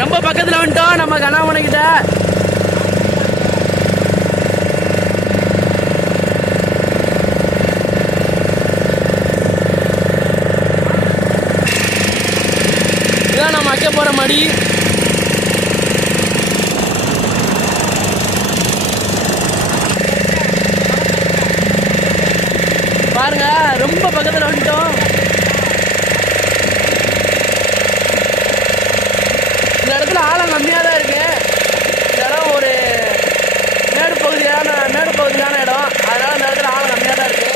ரொம்ப பக்கத்தில் வந்துட்டோம் நம்ம கணாமனை கிட்ட. இதான் நம்ம வைக்க போகிற மடி. பாருங்க ரொம்ப பக்கத்தில் வந்துட்டோம். இந்த இடத்துல ஆழம் கம்மியாக தான் இருக்கு. இந்த இடம் ஒரு மேடு பகுதியான இடம். அதனால இந்த இடத்துல ஆழம் கம்மியாக தான் இருக்கு.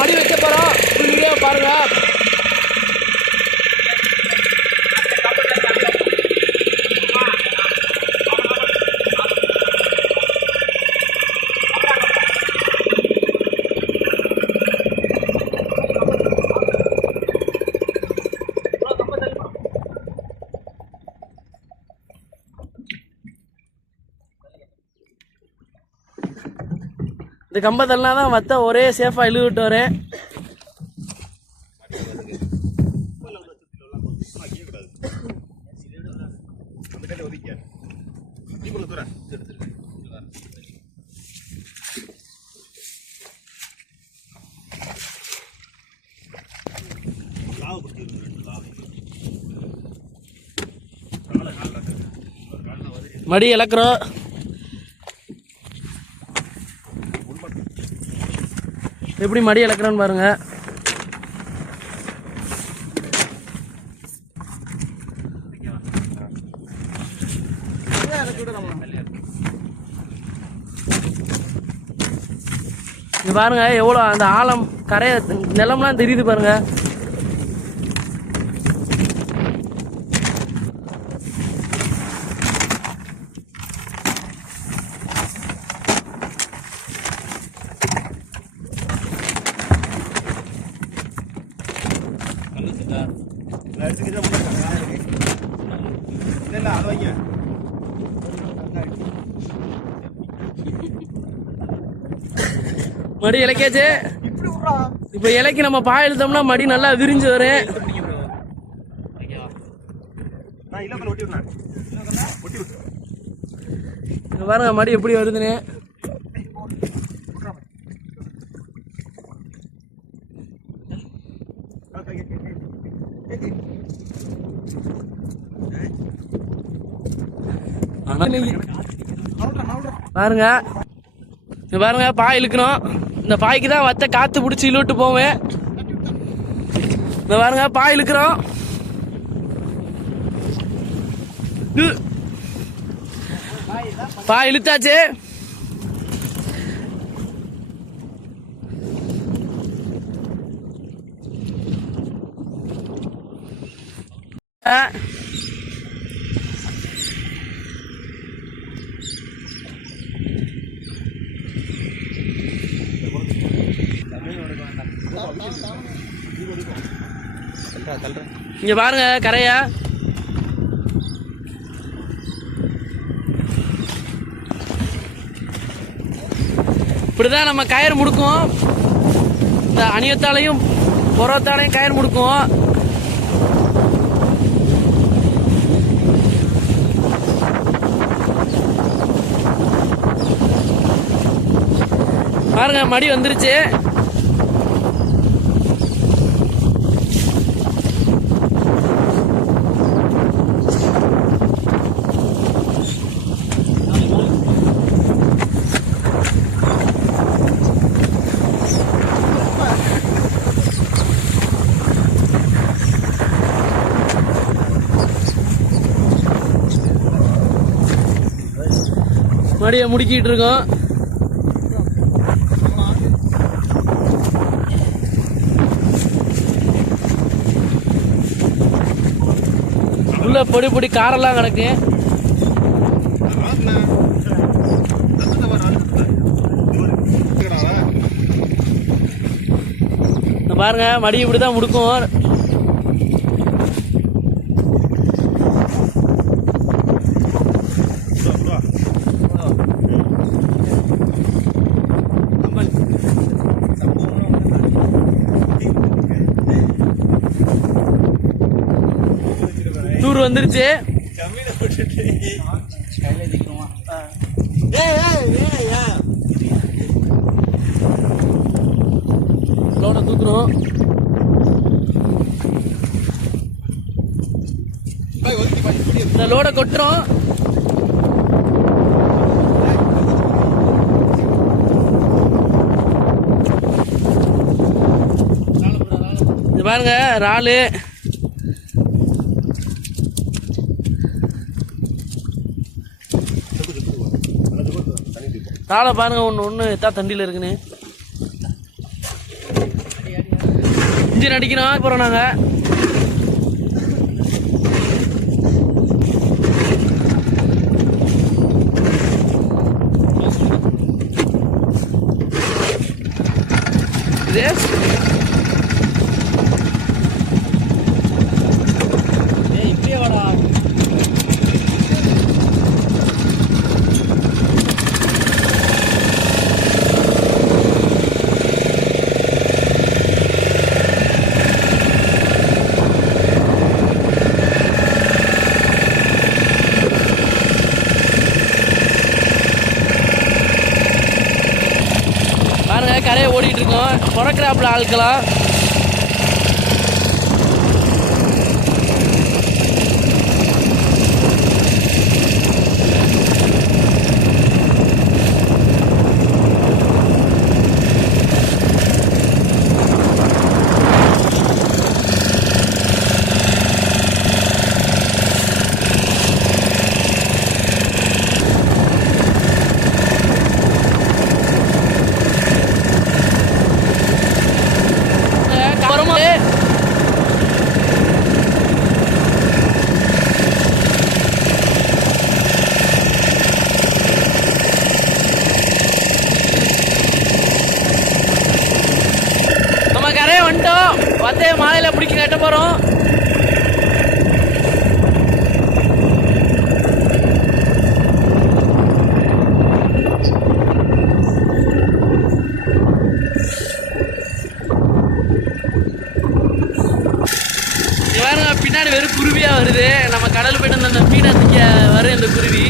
மடி வைக்க போகிறோம். வீடியோ பாருங்க. இந்த கம்பத்தெல்லாம் தான் மற்ற ஒரே சேஃபாக இழுவிட்டு வரேன். மடி இழக்கிறோம். எப்படி மடி இழக்கிறோன்னு பாருங்க. இங்க பாருங்க எவ்வளோ அந்த ஆழம் கரைய நிலம்லாம் தெரியுது பாருங்க. மடி இலக்கியாச்சு. இப்ப இலைக்கு நம்ம பாய் இழுத்தோம்னா மடி நல்லா விரிஞ்சு வரும். பாருங்க மடி எப்படி வருதுன்னு. பாருங்க பாருங்க பாய் இழுக்கணும். இந்த பாய்க்கு தான் வத்த காத்து பிடிச்சி இழுவிட்டு போவேன். இந்த பாருங்க பாய் இழுக்கிறோம். பாய் இழுத்தாச்சு. இங்க பாருங்க கரையா. இப்படிதான் நம்ம கயிறு முடுக்கும். இந்த அணியத்தாலையும் புறத்தாலையும் கயிறு முடுக்கும். பாருங்க மடி வந்துருச்சு. மடியை முடிக்கிட்டு இருக்கோம். உள்ள பொடி பொடி காரெல்லாம் கிடக்கு. பாருங்க மடி இப்படிதான் முடுக்கும். டூர் வந்துருச்சு. லோட தூக்குறோம். இந்த லோட கொட்டுறோம். இது பாருங்க இறாலு. இறாலை பாருங்க ஒன்று எத்தா தண்டியில் இருக்குன்னு. இன்ஜின் அடிக்கணும் போகிறோம் நாங்கள். இப்படியே வாடா. பாருங்க கரையை ஓடிட்டு இருக்கோம். பிறக்கிறாப்புல ஆட்களாம். நம்ம கரையை வந்துட்டோம். வந்து மாலையில பிடிக்க கட்ட போறோம். பின்னாடி வெறும் குருவியா வருது. நம்ம கடல் போயிட்டு அந்த மீனை திக்க வரும் இந்த குருவி.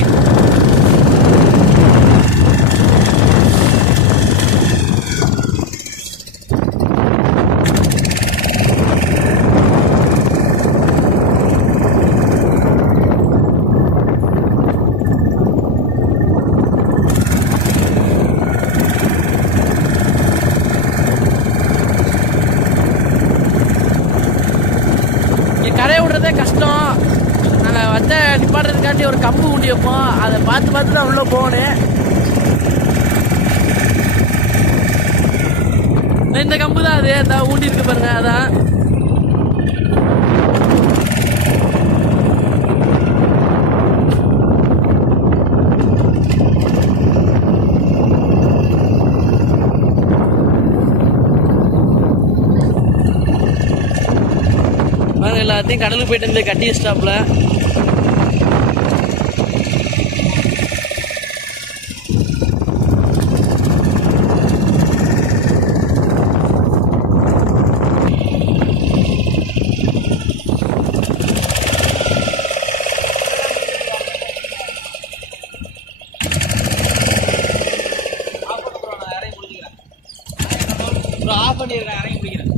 கரையை விடுறதே கஷ்டம். நாங்கள் வச்ச நிப்பாட்டுறதுக்காண்டி ஒரு கம்பு ஊண்டி வைப்போம். அதை பார்த்து பார்த்து தான் உள்ளே போகணும். இந்த கம்பு தான் அது அந்த ஊண்டி இருக்கு பாருங்க. அதான் எல்லாத்தையும் கடலுக்கு போயிட்டு வந்து கட்டி ஸ்டாப்ல. ஆஃப் பண்ணிடுறேன். இறங்கி பிடிக்கிறேன்.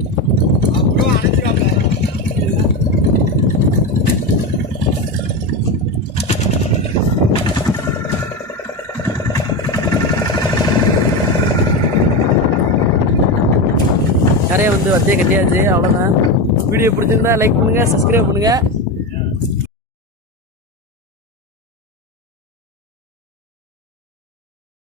நிறைய வந்து வத்தையை கட்டியாச்சு. அவ்வளோதான். வீடியோ பிடிச்சிருந்தா லைக் பண்ணுங்கள், சப்ஸ்கிரைப் பண்ணுங்கள்.